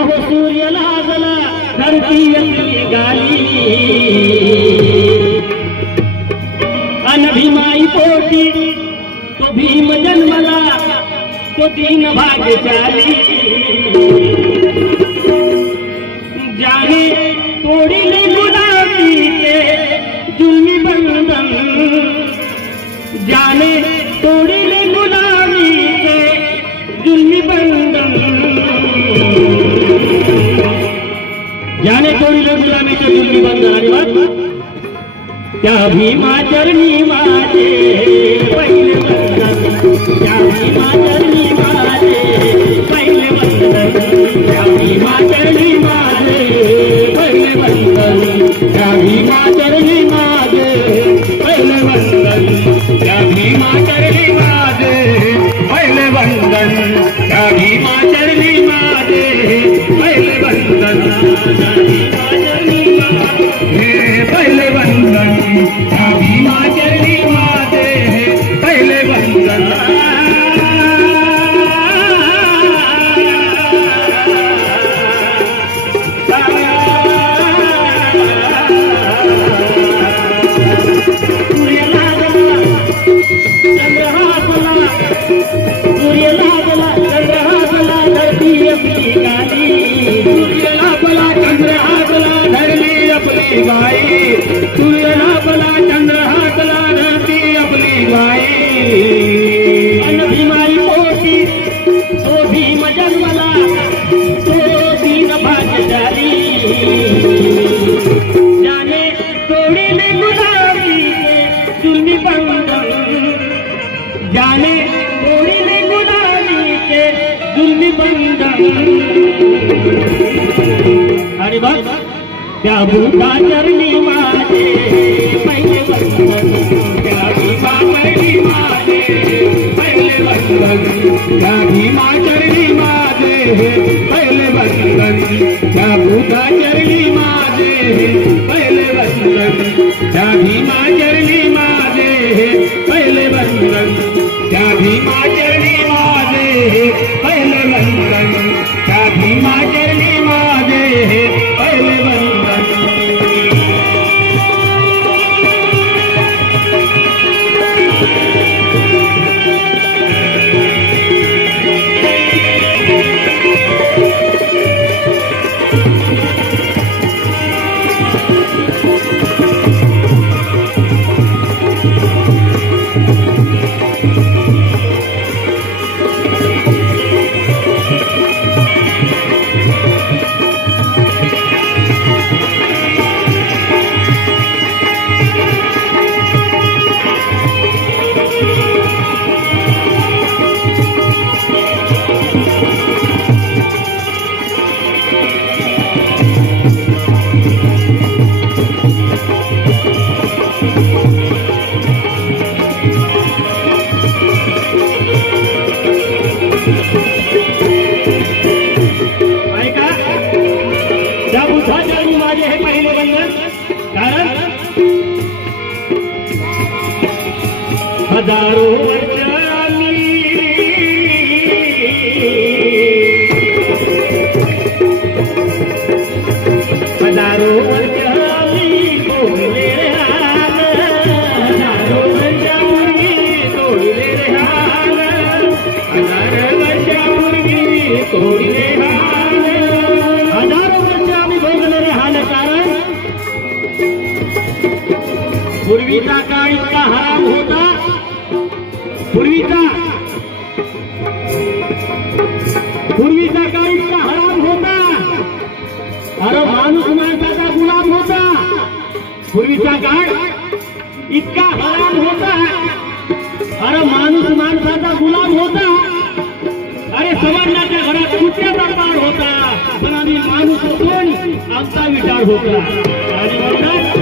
अहो सूर्य लाजला धरती गाली. अनभिमाई पोटी तो भीम जन्मला तो तीन भाग चाली. जाने तोड़िले गुलाबी के जुल्मी बंधन. जाने जाने तोड़िले गुलाबीचे जुल्मी आणि त्या भीमाचरणी माझे पहिले वंदन. त्या भीमाचरणी माझे पहिले वंदन. त्या भीमाचरणी माझे पहिले वंदन. त्या भीमाचरणी माझे पहिले वंदन. त्या भीमाचरणी माझे पहिले वंदन. त्या भीमाचरणी माझे पहिले वंदन. तोड़िले गुलामी के जुल्मी बंधन जाने तोड़िले गुलाबी के जुल्मी बंधन अरे बस त्या भूता चरणी माझे पहिले वंदन त्या भूता चरणी माझे पहिले वंदन त्या भीमा चरणी माझे पहिले वंदन त्या भूता चरणी माझे पहिले Te animais त्या बुद्धाच्या मी माझे हे पहिले बंधन कारण? हजारो इतका होता. पूर्वीचा. पूर्वीचा काळ इतका हराम होता. अरे माणूस माणसाचा गुलाम होता. पूर्वीचा काळ इतका हराम होता. अरे माणूस माणसाचा गुलाम होता. अरे सवर्णाच्या घरात कुत्र्याचा पाड होता. पण आम्ही माणूस कोण? आमचा विचार होता. आणि म्हणतात